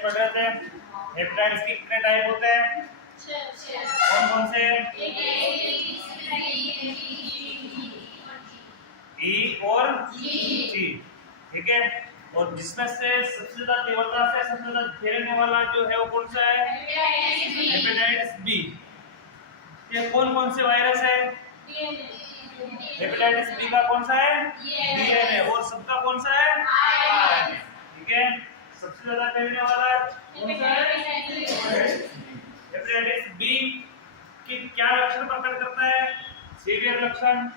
Hepatitis पढ़ रहे थे। हेपेटाइटिस के कितने टाइप होते हैं? कौन कौन से? ई और जी, ठीक है। और जिसमें से सबसे ज्यादा तीव्रता से सबसे ज्यादा फैलने वाला जो है वो कौन सा है? Hepatitis B. ये कौन कौन से वायरस है? हेपेटाइटिस बी का कौन सा है? डीएनए। और सबका कौन सा है? आरएनए। ठीक है। सबसे ज्यादा फैलने वाला कौन सा है? हेपेटाइटिस बी की क्या लक्षण प्रकट करता है? सीवियर लक्षण।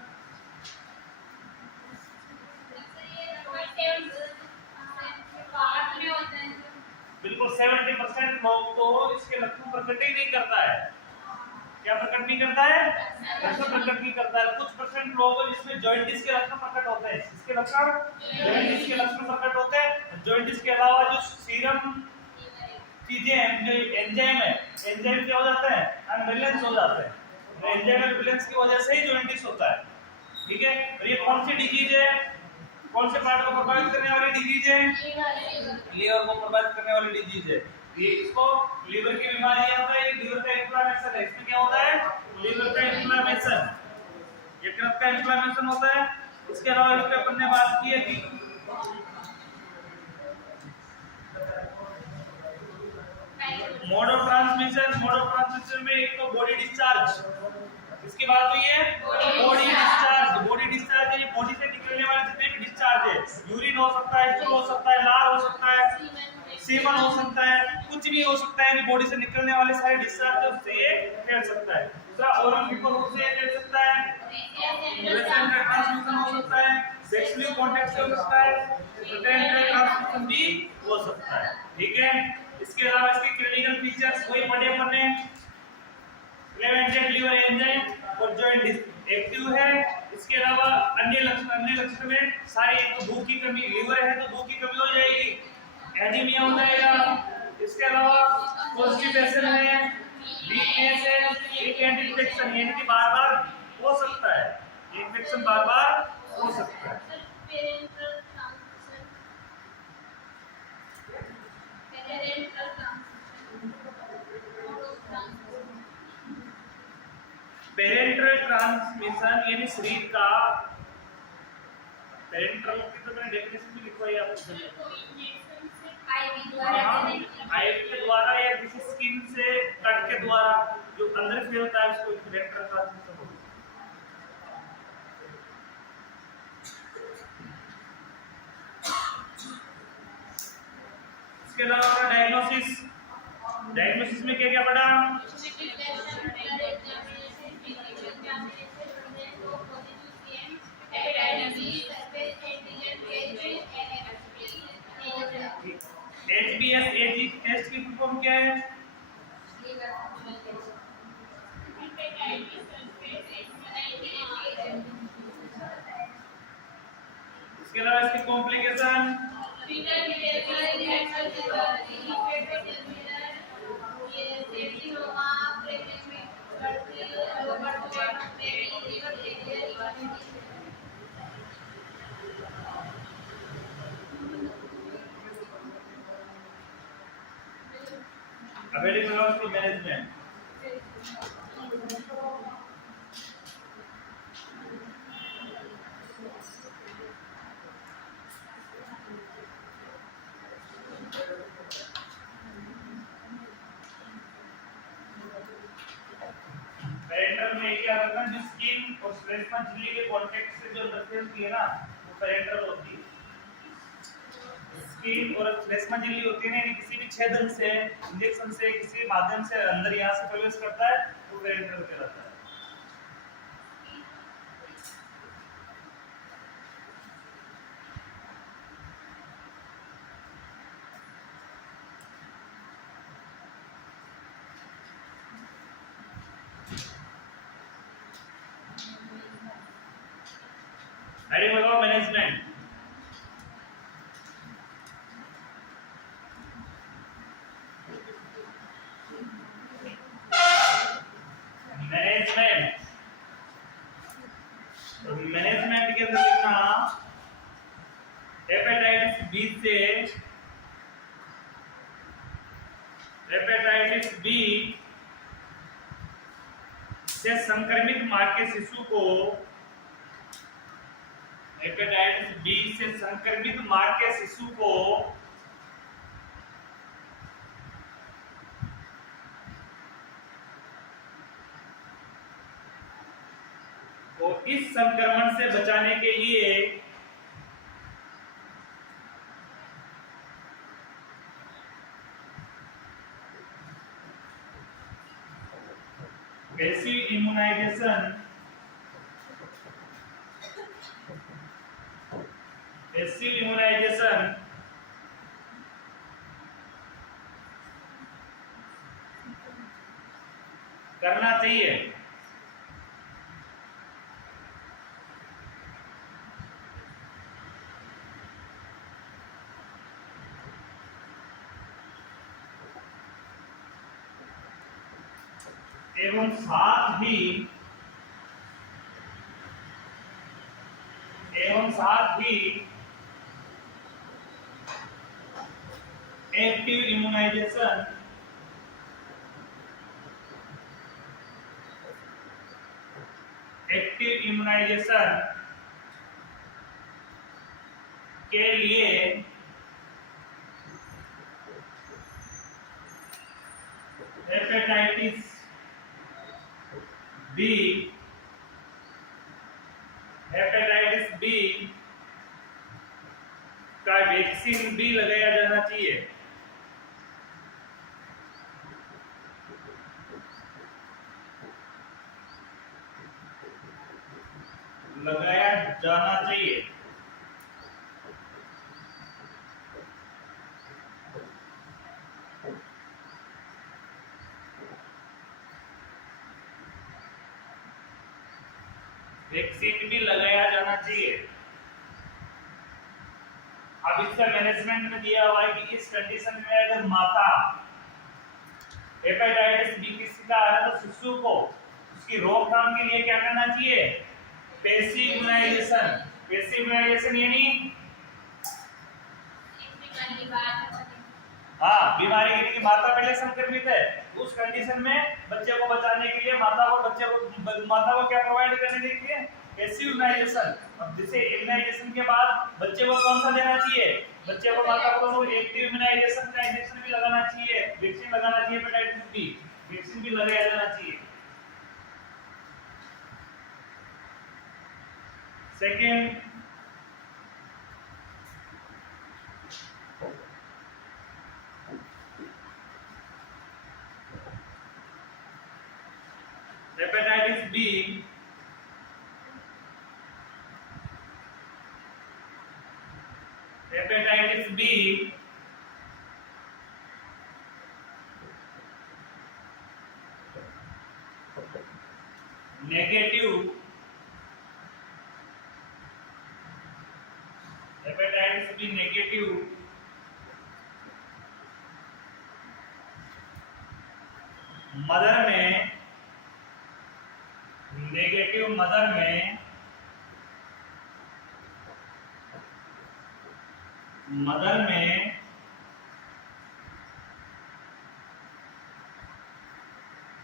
बिल्कुल 70% लोग तो इसके लक्षण प्रकट ही नहीं करता है। क्या प्रकट नहीं करता है? लक्षण प्रकट नहीं करता है। कुछ परसेंट लोग जिसमें जॉइंटिस के लक्षण प्रकट होते हैं। इसके लक्षण जॉइंटिस के लक्षण प्रकट होते हैं। जॉइंटिस के अलावा जो सीरम चीजें हैं, जो एंजाइम है, एंजाइम क्या हो जाता है? अनबैलेंस हो जाता है। एंजाइम अनबैलेंस की वजह से ही जॉइंटिस होता है। ठीक है। और ये कौन सी डिजीज है? कौन से पार्ट को प्रभावित करने वाली डिजीज है? लीवर को प्रभावित करने वाली डिजीज है। ये इसको लीवर की बीमारी होता है। लीवर का इन्फ्लेमेशन है। इसमें क्या होता है? लीवर का इन्फ्लेमेशन। ये किस का इन्फ्लेमेशन होता है? इसके अलावा इस पे अपन ने बात की है कि मोड ऑफ ट्रांसमिशन में एक तो बॉडी डिस्चार्ज, इसकी बात हुई है बॉडी डिस्चार्ज। बॉडी डिस्चार्ज ये बॉडी से निकलने वाले जितने भी डिस्चार्ज है, यूरिन हो सकता है, स्टूल हो सकता है, लार हो सकता है, सीमन हो सकता है, कुछ भी हो सकता है। बॉडी से निकलने वाले सारे डिस्चार्ज से ये फैल सकता है। दूसरा ओरल फीवर रूट से फैल सकता है, वेक्टर ट्रांसमिशन हो सकता है, सेक्सुअल कांटेक्ट से हो सकता है, वेक्टर ट्रांसमिशन भी हो सकता है। ठीक है। इसके अलावा इसके क्लिनिकल फीचर्स वही पढ़े अपन ने। प्लेवेंटेड लीवर एंजाइम और जॉइंटिस एक्टिव है। इसके अलावा अन्य लक्षण में सारी, तो भूख की कमी, लीवर है तो भूख की कमी हो जाएगी, एनीमिया हो जाएगा। इसके अलावा कॉन्स्टिपेशन है, वीकनेस है, एक इन्फेक्शन, यानी कि बार-बार हो सकता है, इन्फेक्शन बार-बार हो सकता है। पेरेंटल ट्रांसमिशन यानी शरीर का पेरेंटल की तो मैंने डेफिनेशन भी लिखवाई आपको। आईवी के द्वारा या किसी स्किन से कट के द्वारा जो अंदर फैलता है उसको पेरेंटल ट्रांसमिशन बोलते हैं। इसके अलावा डायग्नोसिस में क्या क्या पढ़ा? HBS टेस्ट की फुल फॉर्म क्या है? इसके अलावा इसकी कॉम्प्लिकेशन एपिडेमियोलॉजी मैनेजमेंट। पेरेंटल में क्या होता है? जो स्किन और श्लेष्मा झिल्ली के कांटेक्ट से जो इंटरफेरेंस होती है ना, वो पेरेंटल होती है। स्किन और श्लेष्मा झिल्ली होती है ना, यानी किसी भी छेदन से, इंजेक्शन से, किसी माध्यम से अंदर यहाँ से प्रवेश करता है, वो पेरेंटल कहलाता है। Epidemiology management. मैनेजमेंट के अंदर लिखना हेपेटाइटिस बी से हेपेटाइटिस बी से संक्रमित मां के शिशु को हेपेटाइटिस बी से संक्रमित मां के शिशु को इस संक्रमण से बचाने के लिए पैसिव इम्यूनाइजेशन करना चाहिए। एवं साथ ही एक्टिव इम्यूनाइजेशन के लिए हेपेटाइटिस बी का वैक्सीन भी लगाया जाना चाहिए। वैक्सीन भी लगाया जाना चाहिए। अब इसका मैनेजमेंट में दिया हुआ है कि इस कंडीशन में अगर माता हेपेटाइटिस बी की शिकार है तो शिशु को उसकी रोकथाम के लिए क्या करना चाहिए? पैसिव इम्यूनाइजेशन यानी बीमारी की माता पहले संक्रमित है, उस कंडीशन में बच्चे को बचाने के लिए माता को क्या प्रोवाइड करने के लिए पैसिव इम्यूनाइजेशन। अब जैसे इम्यूनाइजेशन के बाद बच्चे को कौन सा देना चाहिए? बच्चे को माता को एक्टिव इम्यूनाइजेशन का इंजेक्शन भी लगाना चाहिए, वैक्सीन लगाना चाहिए, हेपेटाइटिस बी वैक्सीन भी लगाया जाना चाहिए। Second, hepatitis B negative mother में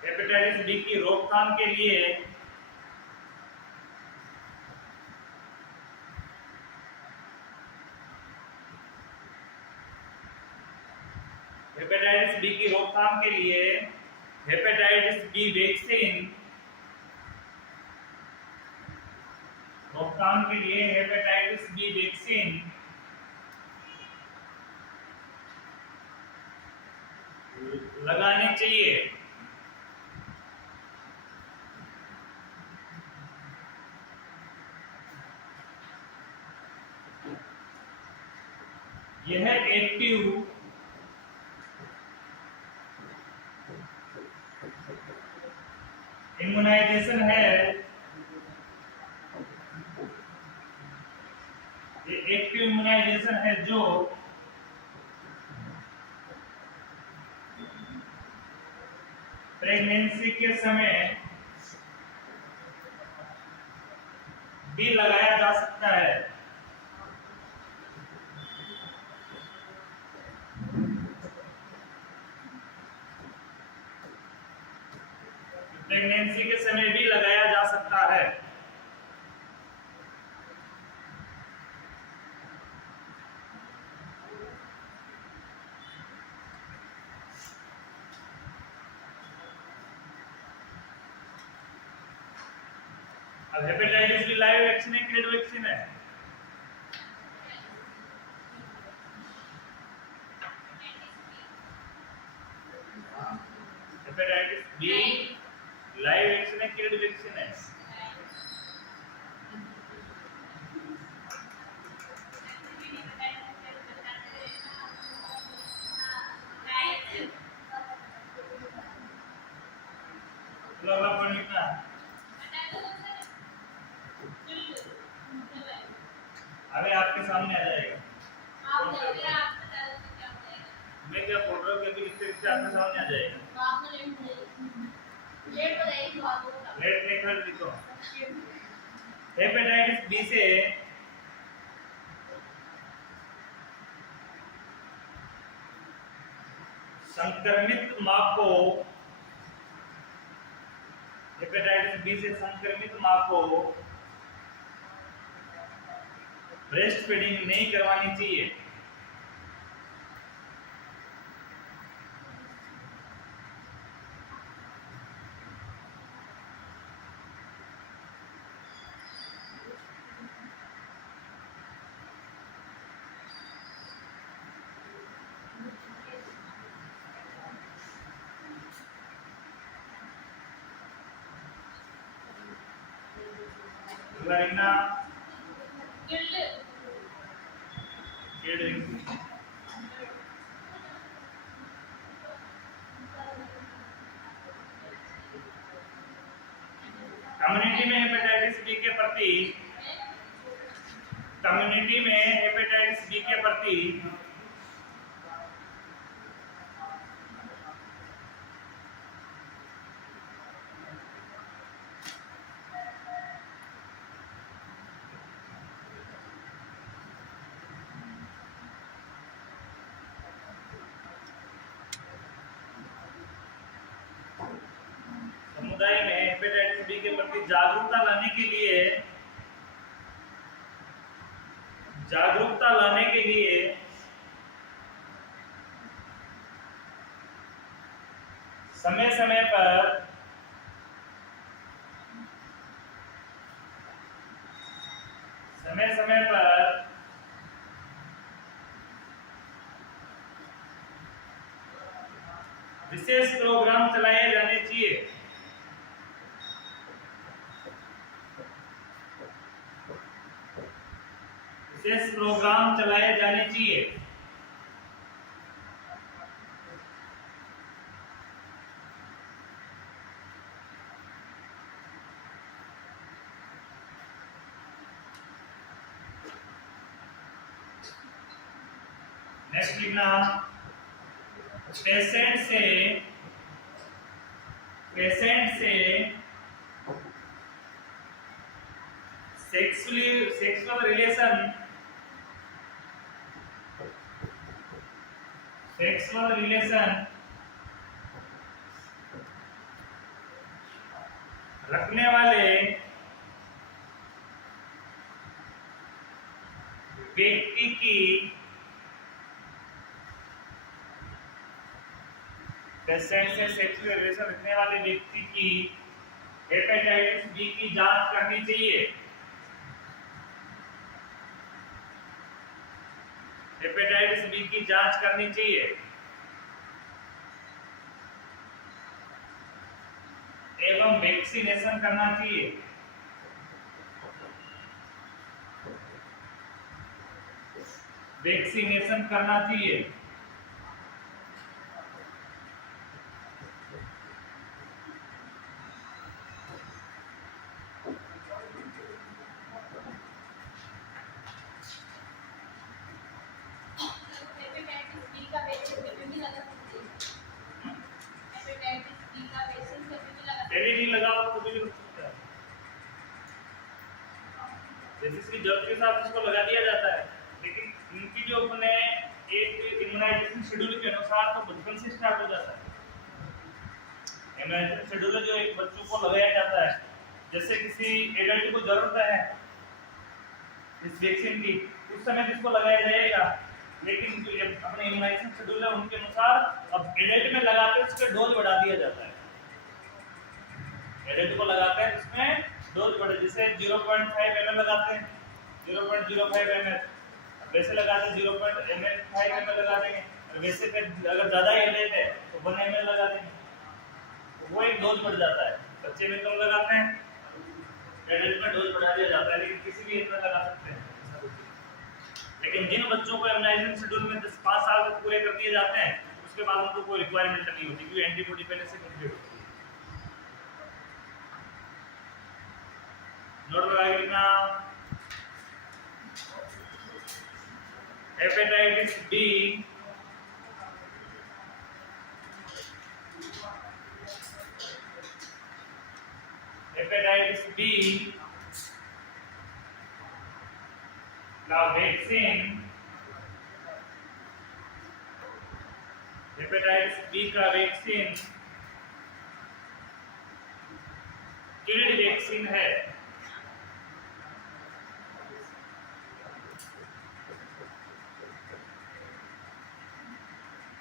हेपेटाइटिस बी की रोकथाम के लिए हेपेटाइटिस बी वैक्सीन लगानी चाहिए। यह एक्टिव इम्यूनाइजेशन है, जो प्रेगनेंसी के समय भी लगाया जा सकता है। प्रेगनेंसी के समय भी लगाया जा सकता है। अब हेपेटाइटिस बी लाइव वैक्सीन है, किल्ड वैक्सीन है? हेपेटाइटिस बी लाइव वैक्सीन है, किल्ड वैक्सीन है? अगला पॉइंट लिखना। अभी आपके सामने आ जाएगा। मैं क्या बोल रहा हूँ कि लिखते लिखते आपके सामने आ जाएगा। लेट नहीं कर लिखो। हेपेटाइटिस बी से संक्रमित मां को हेपेटाइटिस बी से संक्रमित मां को ब्रेस्ट फीडिंग नहीं करवानी चाहिए। लिखना कम्युनिटी में हेपेटाइटिस बी के प्रति समुदाय में हेपेटाइटिस बी के प्रति जागरूकता लाने के लिए समय समय पर विशेष प्रोग्राम चलाए जाने चाहिए। नेक्स्ट लिखना पेशेंट से सेक्सुअल रिलेशन रखने वाले व्यक्ति की पेशेंट से सेक्सुअल रिलेशन रखने वाले व्यक्ति की हेपेटाइटिस बी की जांच करनी चाहिए। हेपेटाइटिस बी की जांच करनी चाहिए एवं वैक्सीनेशन करना चाहिए। पहले नहीं लगाओ तो भी जैसे इसकी जरूरत के साथ इसको लगा दिया जाता है, लेकिन इनकी जो अपने एक इम्यूनाइजेशन शेड्यूल के अनुसार तो बचपन से स्टार्ट हो जाता है। इम्यूनाइजेशन शेड्यूल जो एक बच्चों को लगाया जाता है, जैसे किसी एडल्ट को जरूरत है इस वैक्सीन की, उस समय इसको लगाया जाएगा। लेकिन जो अपने इम्यूनाइजेशन शेड्यूल है उनके अनुसार अब एडल्ट में लगाते हैं उसका डोज बढ़ा दिया जाता है। एडल्ट को लगाते हैं इसमें डोज बढ़े, जैसे 0.5 ml लगाते हैं 0.05 ml, वैसे लगाते हैं 0.5 ml लगा देंगे, और वैसे अगर ज्यादा एडल्ट है तो 1 ml लगा देंगे, तो वो एक डोज बढ़ जाता है। बच्चे में कम लगाते हैं, एडल्ट में डोज बढ़ा दिया जाता है, लेकिन किसी भी एज में लगा सकते हैं। लेकिन जिन बच्चों को इम्यूनाइजेशन शेड्यूल में 5 साल तक पूरे कर दिए जाते हैं, उसके बाद उनको कोई रिक्वायरमेंट नहीं होती, क्योंकि एंटीबॉडी पहले से कंप्लीट होती है। नोट लगाइए ना, हेपेटाइटिस बी का वैक्सीन, हेपेटाइटिस बी का वैक्सीन किल्ड वैक्सीन है।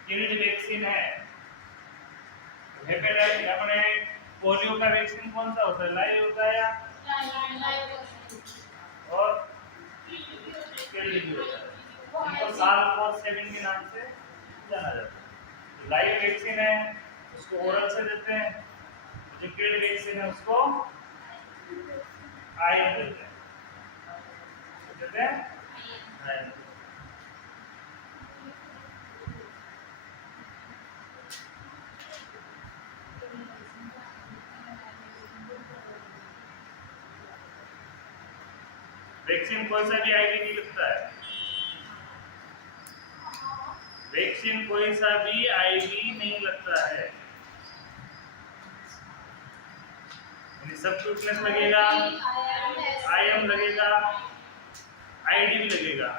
किल्ड वैक्सीन है। हेपेटाइटिस अपने पोलियो का वैक्सीन कौन सा होता है, लाइव होता है या और किल्ड भी होता है। इनको साल और 7 के नाम से जाना जाता है। लाइव वैक्सीन है उसको ओरल से देते हैं, जो किल्ड वैक्सीन है उसको आई देते हैं, देते हैं आई। वैक्सीन कोई सा भी आईवी नहीं लगता है, वैक्सीन कोई सा भी आईवी नहीं लगता है, सब क्यूटनेस लगेगा, आईएम लगेगा, आईडी भी लगेगा,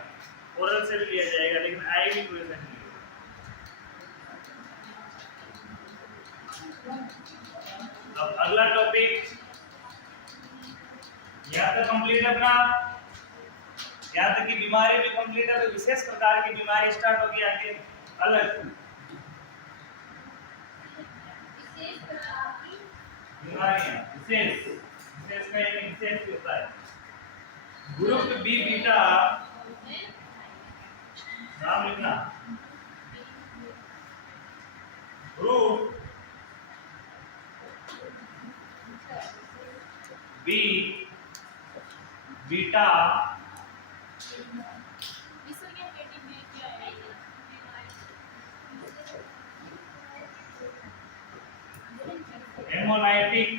ओरल से भी लिया जाएगा, लेकिन आईवी कोई सा नहीं लगेगा। अब अगला टॉपिक यहाँ तक कंप्लीट है अपना, यहाँ तक की बीमारी भी कंप्लीट है। तो विशेष प्रकार की बीमारी स्टार्ट होगी आगे, अलग बीमारियां, विशेष का एक विशेष होता है। ग्रुप बी बीटा, नाम लिखना, group B beta haemolytic,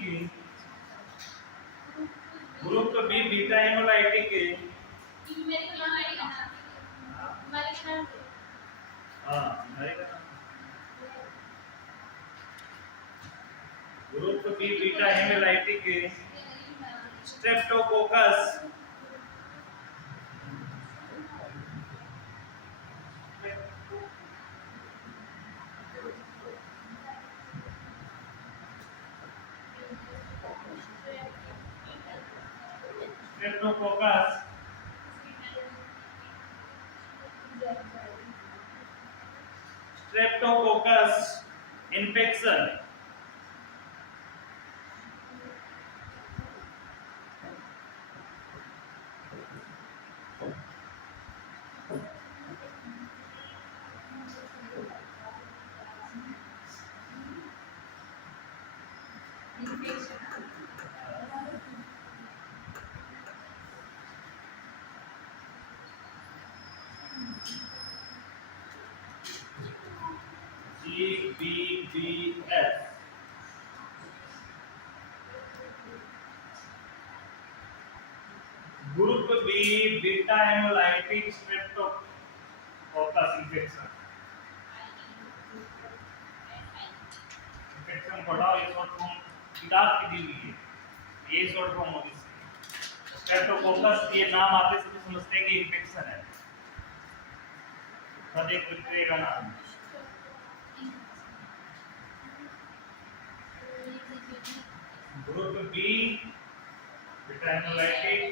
group B beta haemolytic group B beta haemolytic streptococcus streptococcus infection, GBBS, group B beta haemolytic streptococcus infection, infection पढ़ाओ, ये शॉर्ट फॉर्म किताब की दी हुई है, ये शॉर्ट फॉर्म होगी। स्ट्रेप्टोकोकस ये नाम आते से समझते हैं कि इन्फेक्शन है, तो एक बैक्टीरिया का नाम। Group B beta haemolytic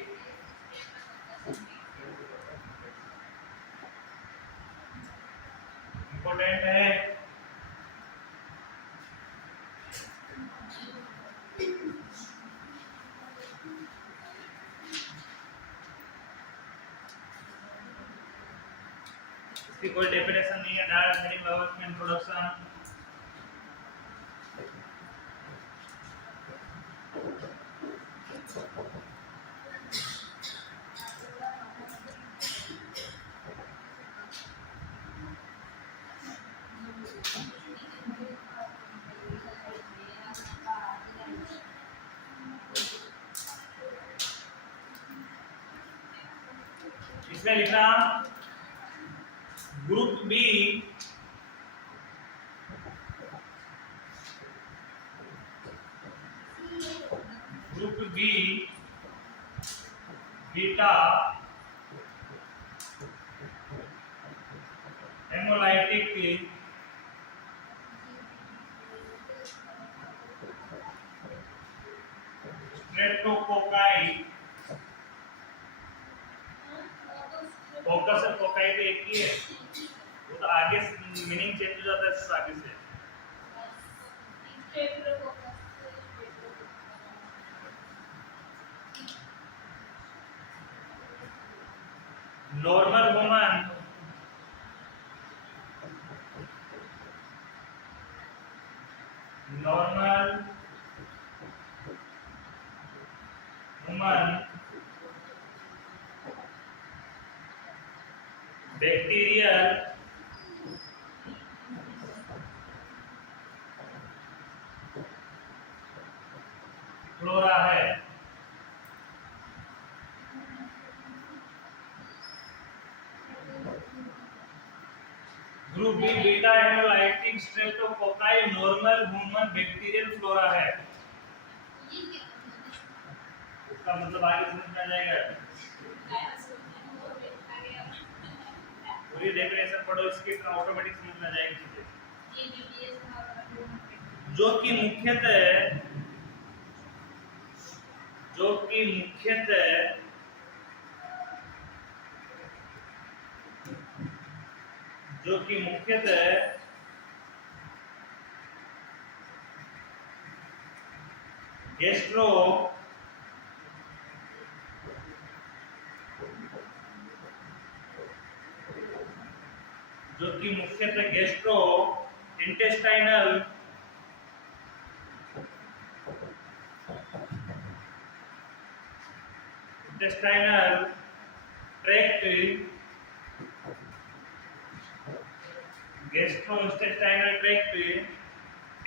important है। इसकी कोई डेफिनेशन नहीं है, डायरेक्ट मीनिंग लेवल में इंट्रोडक्शन। इसमें लिखना group B beta haemolytic streptococci, focus और कोकाई तो एक ही है, वो तो आगे मीनिंग चेंज हो जाता है इससे आगे से। नॉर्मल वुमन बैक्टीरियल फ्लोरा है। Group B beta haemolytic streptococci normal human bacterial flora है। इसका मतलब आगे समझ में आ जाएगा। पूरी डेफिनेशन पढ़ो इसकी, ऑटोमेटिक समझ में आ जाएगी चीजें। जो कि मुख्यतः gastro intestinal tract gastrointestinal tract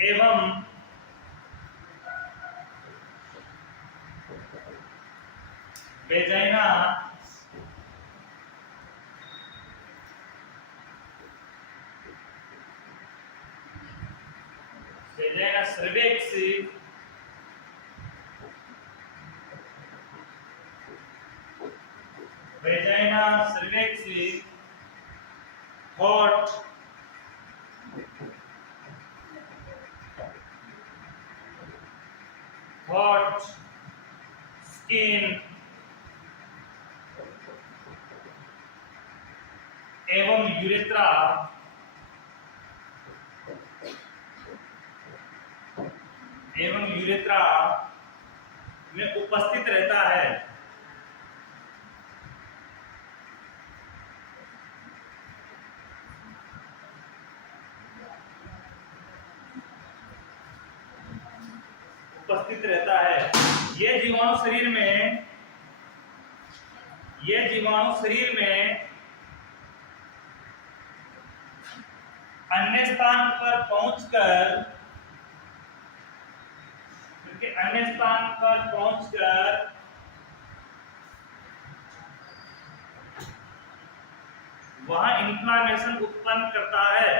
एवं वेजाइना सर्विक्स हॉट स्किन एवं यूरेथ्रा में उपस्थित रहता है। ये जीवाणु शरीर में अन्य स्थान पर पहुंचकर वहां इन्फ्लामेशन उत्पन्न करता है।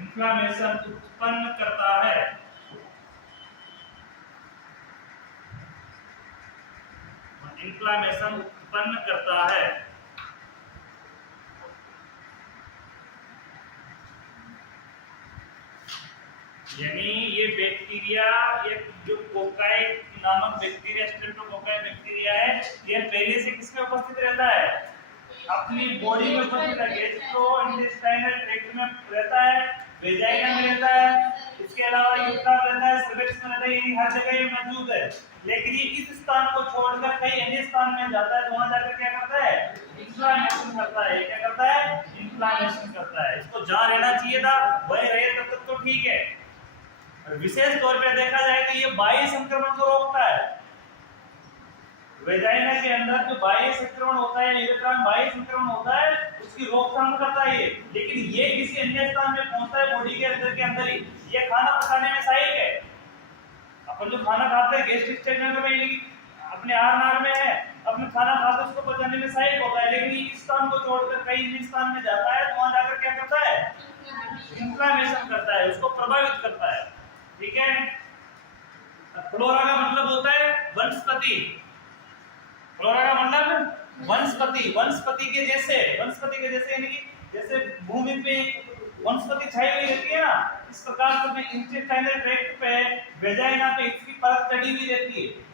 इन्फ्लामेशन उत्पन्न करता है। इन्फ्लामेशन उत्पन्न करता है। यानी ये बैक्टीरिया, एक जो कोकाई नामक बैक्टीरिया, स्ट्रेप्टोकोकाई बैक्टीरिया है, ये पहले से किसमें उपस्थित रहता है? अपनी बॉडी में उपस्थित है, गैस्ट्रोइंटेस्टाइनल ट्रैक्ट में रहता है, वेजाइना में रहता है, इसके अलावा यूट्रा में रहता है, सर्विक्स में रहता है, ये हर जगह ये मौजूद है। लेकिन ये इस स्थान को छोड़कर कई अन्य स्थान में जाता है, तो वहां जाकर क्या करता है? इन्फ्लामेशन करता है। क्या करता है? इन्फ्लामेशन करता है। इसको जहां रहना चाहिए था वहीं रहे तब तक तो ठीक है। विशेष तौर पे देखा जाए तो ये बाह्य संक्रमण को रोकता है। वेजाइना के अंदर जो बाह्य संक्रमण होता है, यूरेथ्रा बाह्य संक्रमण होता है, उसकी रोकथाम करता है ये। लेकिन ये किसी अन्य स्थान में पहुंचता है बॉडी के अंदर ही। ये खाना पचाने में सहायक है। अपन जो खाना खाते हैं गैस्ट्रिक ट्रैक्ट में, अपने आहार में है, अपने खाना खाते उसको पचाने में सहायक होता है। लेकिन इस स्थान को छोड़कर कई अन्य स्थान में जाता है, तो वहां जाकर क्या करता है? इन्फ्लामेशन करता है, उसको प्रभावित करता है। ठीक है। फ्लोरा का मतलब होता है वनस्पति। फ्लोरा का मतलब वनस्पति। वनस्पति के जैसे यानी कि जैसे भूमि पे वनस्पति छाई हुई रहती है ना, इस प्रकार से इंटेस्टाइनल ट्रैक्ट पे, वेजाइना पे इसकी परत चढ़ी हुई रहती है।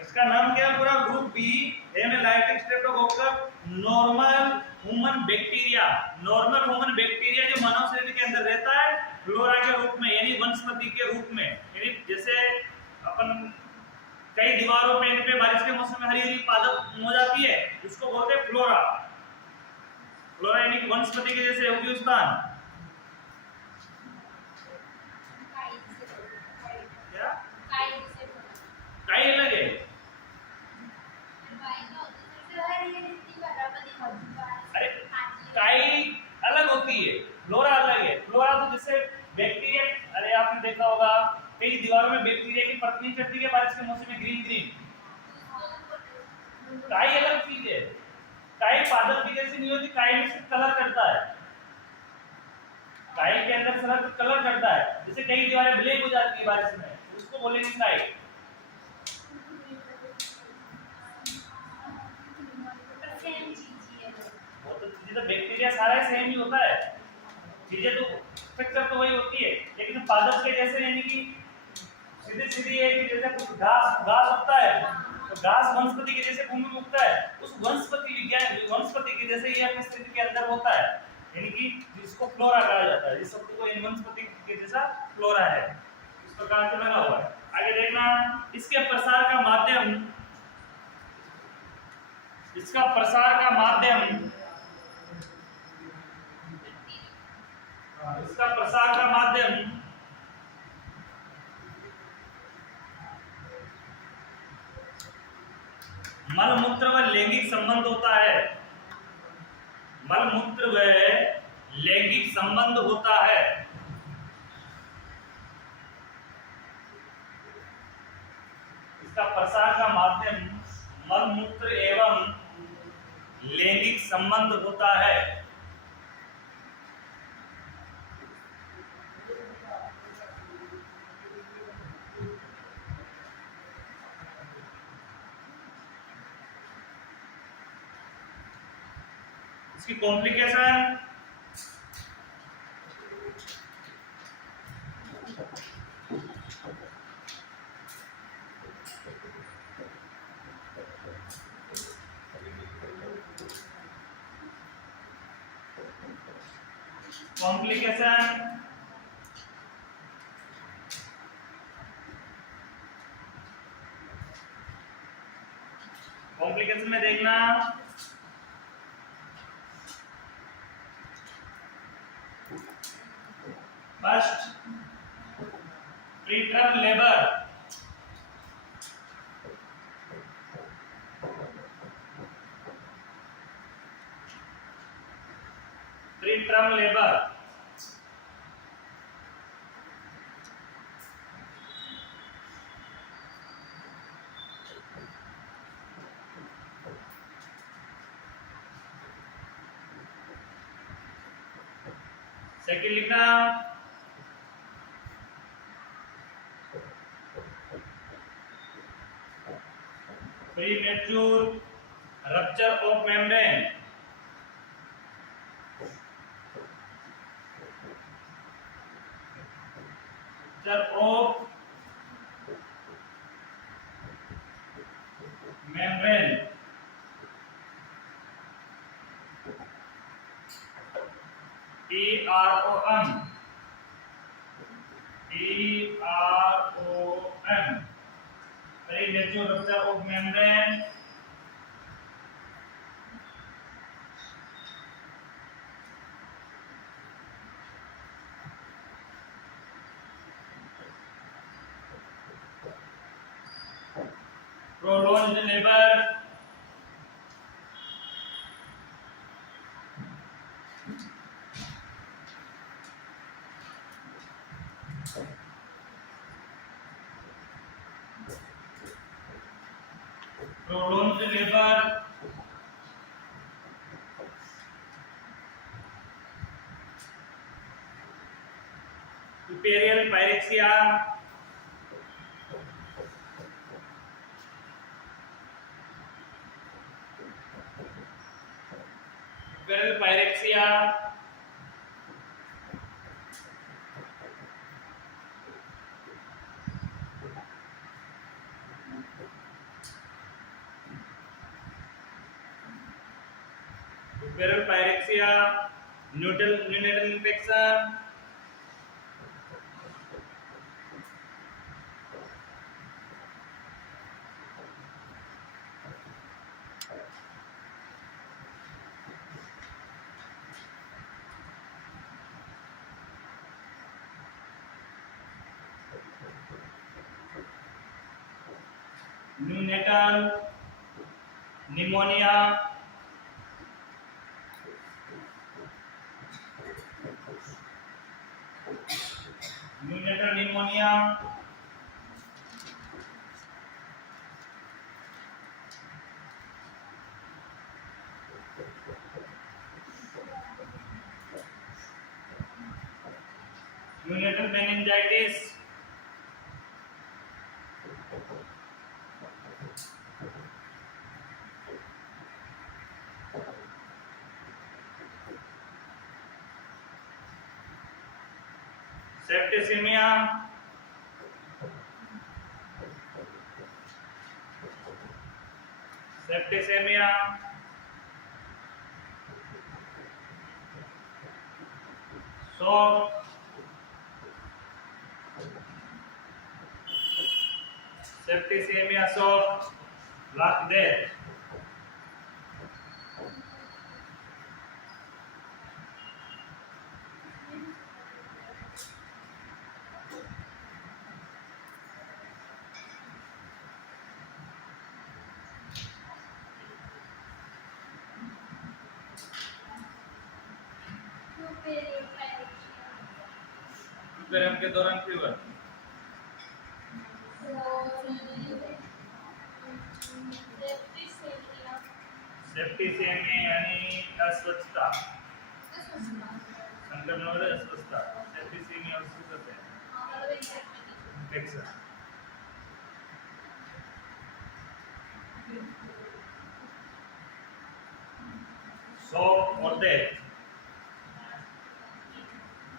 इसका नाम क्या है? पूरा group B, haemolytic streptococcus normal human bacteria. Normal human bacteria जो मानव शरीर के अंदर रहता है फ्लोरा के रूप में, यानी वनस्पति के रूप में। यानी जैसे अपन कई दीवारों पे इन पे बारिश के मौसम में हरी हरी पादप हो जाती है, उसको बोलते हैं फ्लोरा। फ्लोरा यानी वनस्पति के जैसे होगी स्थान। क्या काई अलग है? अरे काई अलग होती है, फ्लोरा अलग है। फ्लोरा तो जैसे बैक्टीरिया, अरे आपने देखा होगा कई दीवारों में बैक्टीरिया की परत नहीं चढ़ती है बारिश के मौसम में, ग्रीन ग्रीन। काई अलग चीज है। काई पादप की जैसी नहीं होती, काई में सिर्फ कलर चढ़ता है। काई के अंदर सिर्फ कलर चढ़ता है। जैसे कई दीवारें ब्लैक हो जाती है बारिश में, उसको बोलेंगे काई। तो बैक्टीरिया सारा सेम ही होता है, चीजें तो स्ट्रक्चर तो वही होती है, लेकिन पादप के जैसे यानी कि सीधी सीधी है कि जैसे कुछ घास उगता है, तो घास वनस्पति के जैसे भूमि में उगता है, उस वनस्पति के जैसे ये अपने शरीर के अंदर होता है, यानी कि जिसको फ्लोरा कहा जाता है। इस शब्द को वनस्पति के जैसा फ्लोरा है, इस प्रकार से लगा हुआ है। आगे देखना, इसके प्रसार का माध्यम, इसका प्रसार का माध्यम मलमूत्र व लैंगिक संबंध होता है। मलमूत्र व लैंगिक संबंध होता है। इसका प्रसार का माध्यम मलमूत्र एवं लैंगिक संबंध होता है। इसकी कॉम्प्लिकेशन, कॉम्प्लिकेशन में देखना, first preterm labour, preterm labour, second लिखना premature rupture of membrane, rupture of membrane, PROM, premature rupture of membrane, prolonged labor, prolonged labor, puerperal pyrexia, puerperal pyrexia, puerperal pyrexia, neonatal infection, neonatal pneumonia, neonatal pneumonia, neonatal meningitis, septicemia, septicemia, shock, septicemia shock, black death, पुरपेरम के दौरान fever, septicaemia यानी अस्वस्थता, संक्रमण और अस्वस्थता, septicaemia अस्वस्थता है, infection, shock और डेथ,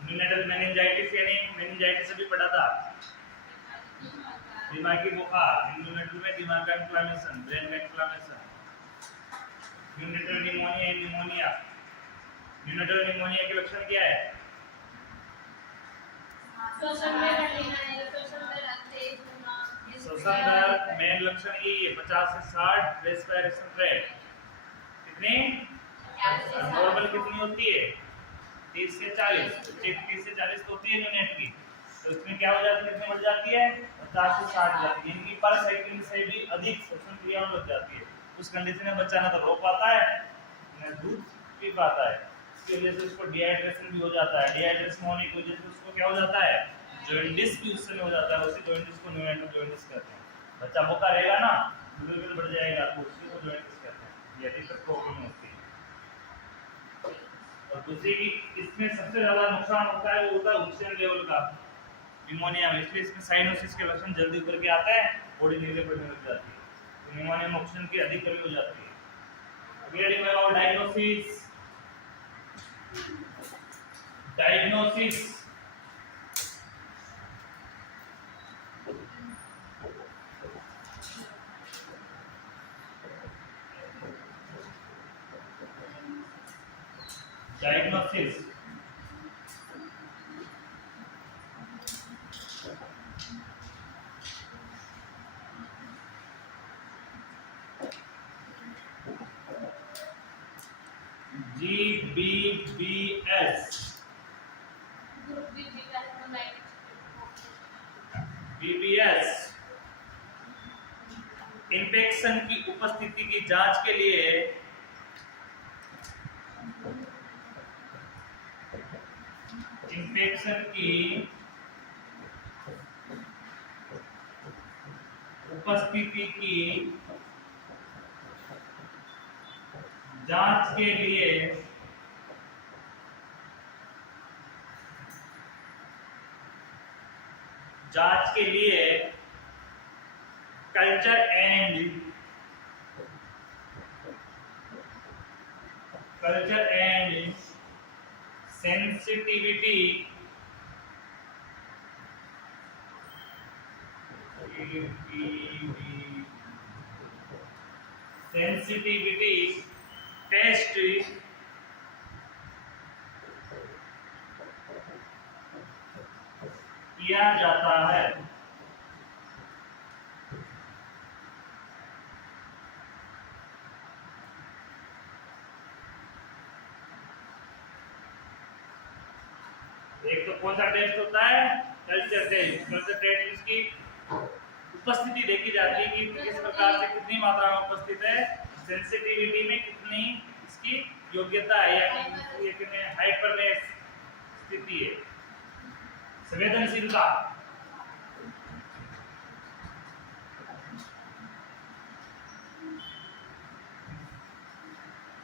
न्यूनेटल मेनिंजाइटिस यानी मेनिंजाइटिस अभी पढ़ा था, दिमागी बुखार, न्यूनेटल में दिमाग का इन्फ्लेमेशन, ब्रेन का inflammation, neonatal pneumonia, pneumonia, neonatal pneumonia के लक्षण क्या है? श्वसन दर मेन लक्षण यही है, 50 से 60 रेस्पिरेशन रेट, कितनी नॉर्मल कितनी होती है? 30 से 40, 30 से 40 तो होती है यूनिट की, तो इसमें क्या हो जाती है, कितनी बढ़ जाती है? 50 से 60 जाती है, यानी पर सेकंड से भी अधिक श्वसन क्रिया लग जाती है। उस कंडीशन में बच्चा ना तो रो पाता है ना दूध पी पाता है, इसकी वजह से उसको डिहाइड्रेशन भी हो जाता है, डिहाइड्रेशन होने की वजह से उसको क्या हो जाता है? जॉन्डिस भी उससे हो जाता है, उसी जॉन्डिस को न्यूनेटल जॉन्डिस कहते हैं। बच्चा भूखा रहेगा ना, बिल्कुल बढ़ जाएगा तो उसी को जॉन्डिस कहते हैं, ये अधिकतर प्रॉब्लम होती है। और दूसरी की इसमें सबसे ज्यादा नुकसान होता है वो होता है ऑक्सीजन लेवल का निमोनिया में, इसलिए इसमें साइनोसिस के लक्षण जल्दी उभर के आते हैं, बॉडी नीले पड़ने लग जाती है, तो निमोनिया में ऑक्सीजन की अधिक कमी हो जाती है। अगले हेडिंग लगाओ diagnosis. Diagnosis diagnosis GBBS BBS infection की उपस्थिति की जांच के लिए इन्फेक्शन की उपस्थिति की जांच के लिए कल्चर एंड सेंसिटिविटी टेस्ट किया जाता है। एक तो कौन सा टेस्ट होता है? Culture test. कल्चर टेस्ट इसकी उपस्थिति देखी जाती है कि किस प्रकार से कितनी मात्रा में उपस्थित है, सेंसिटिविटी में कितनी इसकी योग्यता है या कितने हाइपरनेस स्थिति है, संवेदनशीलता।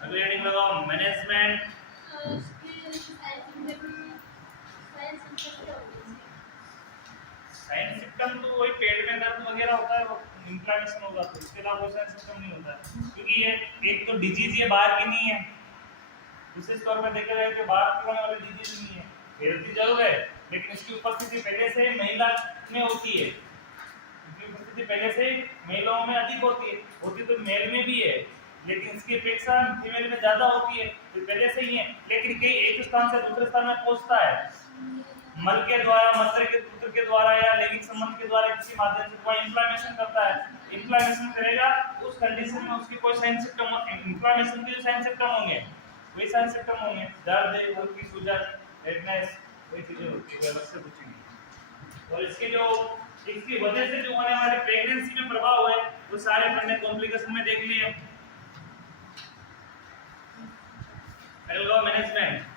अगले हेडिंग लगाओ मैनेजमेंट। साइन सिस्टम तो वही पेट में दर्द वगैरह होता है, वो इन्फ्लेमेशन होगा, तो इसके अलावा कोई साइन सिस्टम नहीं होता है, क्योंकि ये एक तो डिजीज ये बाहर की नहीं है, विशेष तौर पर देखा जाए कि बाहर की होने वाली डिजीज नहीं है, हेल्थी जरूर है लेकिन इसकी उपस्थिति पहले से महिला में होती है, इसकी उपस्थिति पहले से महिलाओं में अधिक होती तो मेल में भी है, लेकिन इसकी अपेक्षा फीमेल में ज्यादा होती है, तो पहले से ही है, लेकिन कई एक स्थान से दूसरे स्थान में पहुंचता है, मल के द्वारा, मूत्र के द्वारा या लैंगिक संबंध के द्वारा किसी माध्यम से वह इन्फ्लेमेशन करता है। इन्फ्लेमेशन करेगा उस कंडीशन में उसकी कोई साइन सिम्टम, इन्फ्लेमेशन के जो साइन सिम्टम होंगे वही साइन सिम्टम होंगे, दर्द, हल्की सूजन, रेडनेस, वही चीजें होती है, अलग से कुछ नहीं। और इसकी वजह से जो होने वाले प्रेगनेंसी में प्रभाव है वो सारे हमने कॉम्प्लिकेशन में देख लिए। मैनेजमेंट।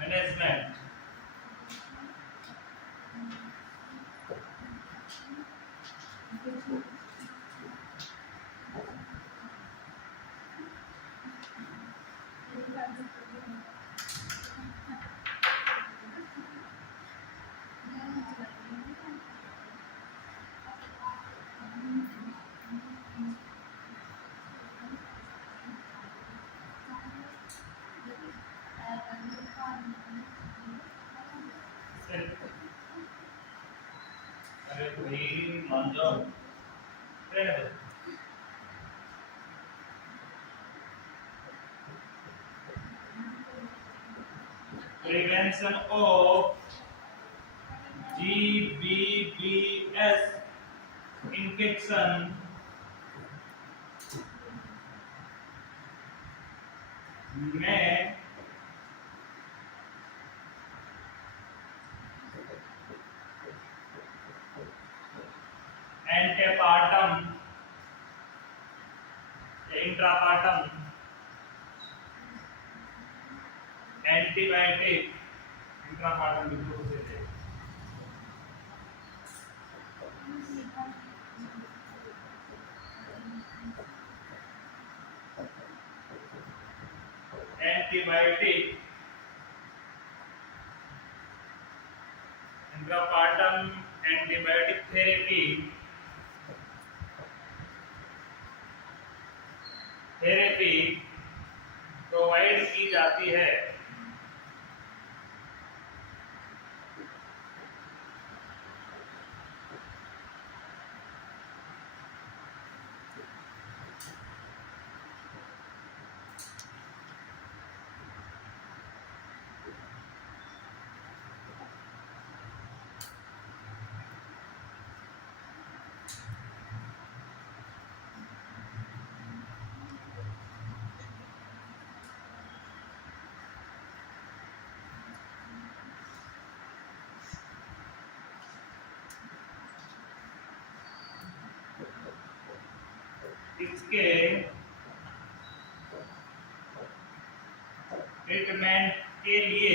मैनेजमेंट अरे भाई मान जाओ, prevention of GBBS infection में एंटेपार्टम इंट्रापार्टम एंटीबायोटिक इंट्रापार्टन ग्लूकोज है। एंटीबायोटिक इंट्रापार्टन एंटीबायोटिक थेरेपी प्रोवाइड की जाती है। इसके ट्रीटमेंट के लिए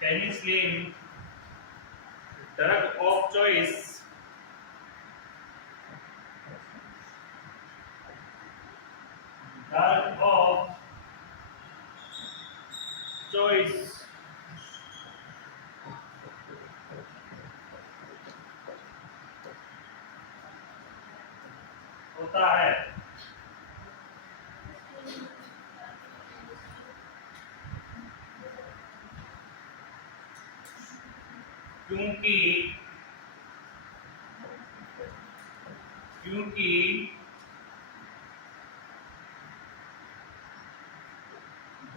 पेनिसिलिन ड्रग ऑफ चॉइस होता है। क्योंकि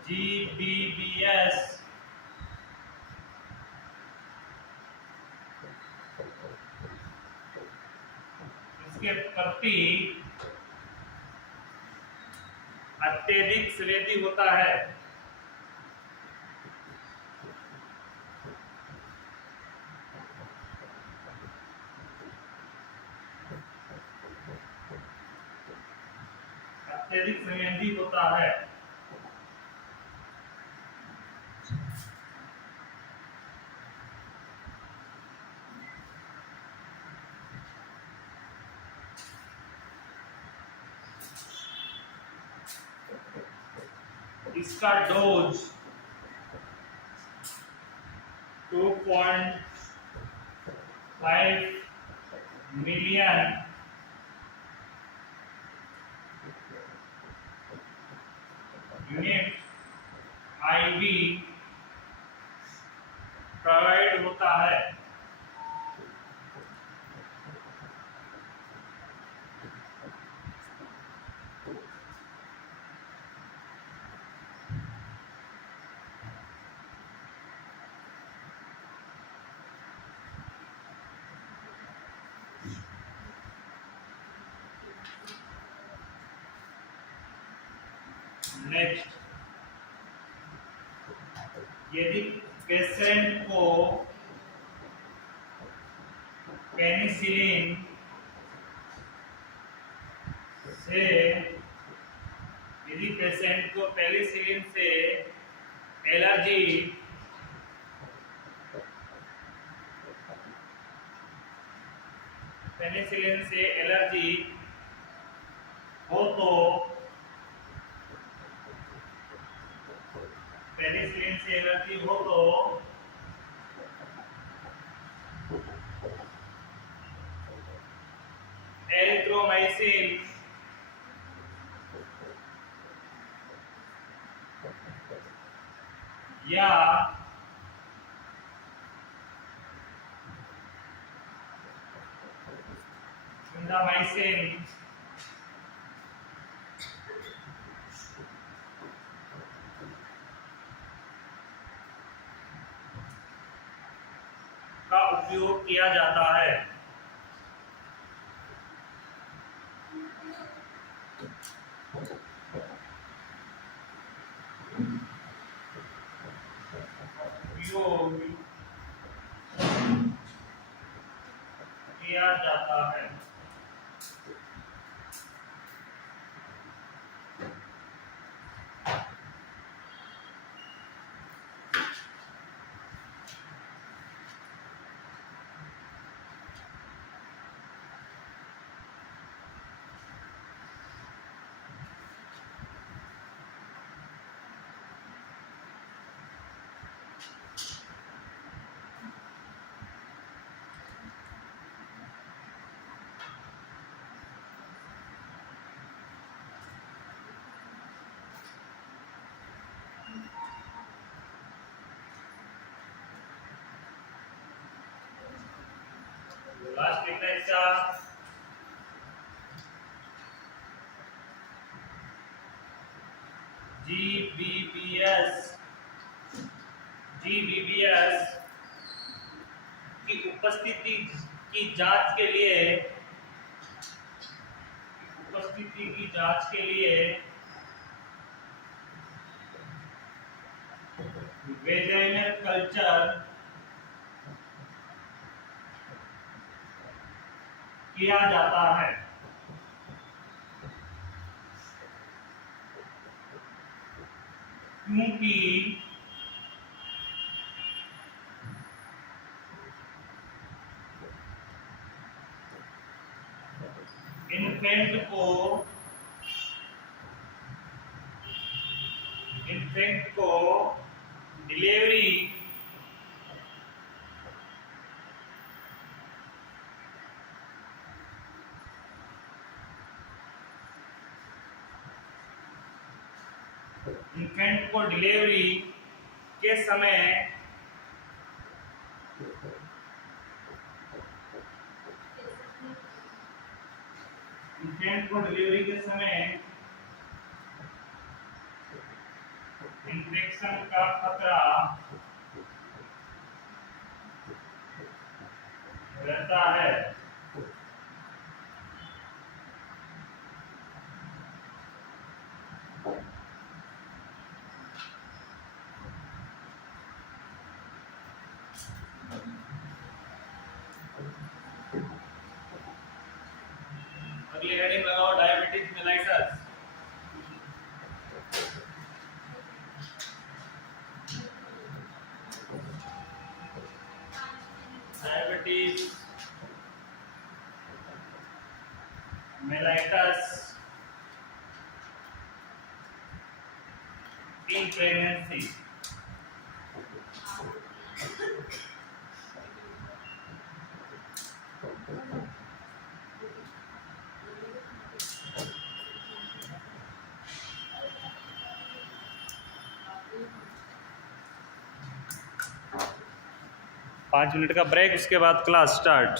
GBBS इसके प्रति अत्यधिक संवेदी होता है। अत्यधिक संवेदी होता है। इसका dose 2.5 million unit IV provide होता है। नेक्स्ट, यदि पेशेंट को पेनिसिलिन से एलर्जी हो तो एरिथ्रोमाइसिन या क्लिंडामाइसिन का उपयोग किया जाता है। उपयोग किया जाता है। लास्ट लिखना है इसका जीबीपीएस की उपस्थिति की जांच के लिए वेजाइनल कल्चर किया जाता है। क्योंकि इन्फेंट को डिलीवरी के समय इन्फेक्शन का खतरा रहता है। अगली हेडिंग लगाओ diabetes mellitus. Diabetes mellitus in pregnancy. पाँच मिनट का ब्रेक, उसके बाद क्लास स्टार्ट।